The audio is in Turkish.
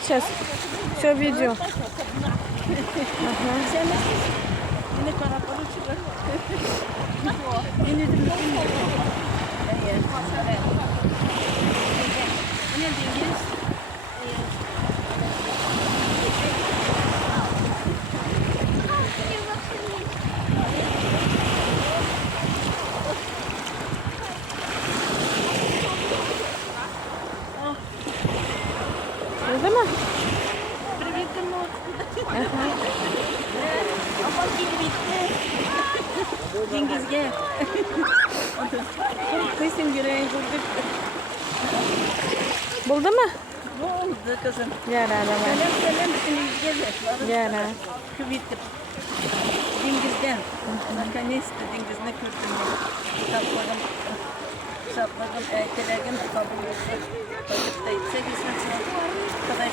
Сейчас. Все видео. Ага. Yine kara çıkıyor. Yine dingiz. Oldu mu? Привет, Тимур. Aha. Ama gibi bitti. Cengiz gel. Kızım yüreğin bulduk. Buldu mu? Ne oldu kızım? Yaralı var. Selam bütün ilgiler. Yara. Kıvıttım. Dengizden. Nakanisti dengizine kürtüm. Sapladım, erteledim, kabul ettim. Vakit de içse gitsin. Kadar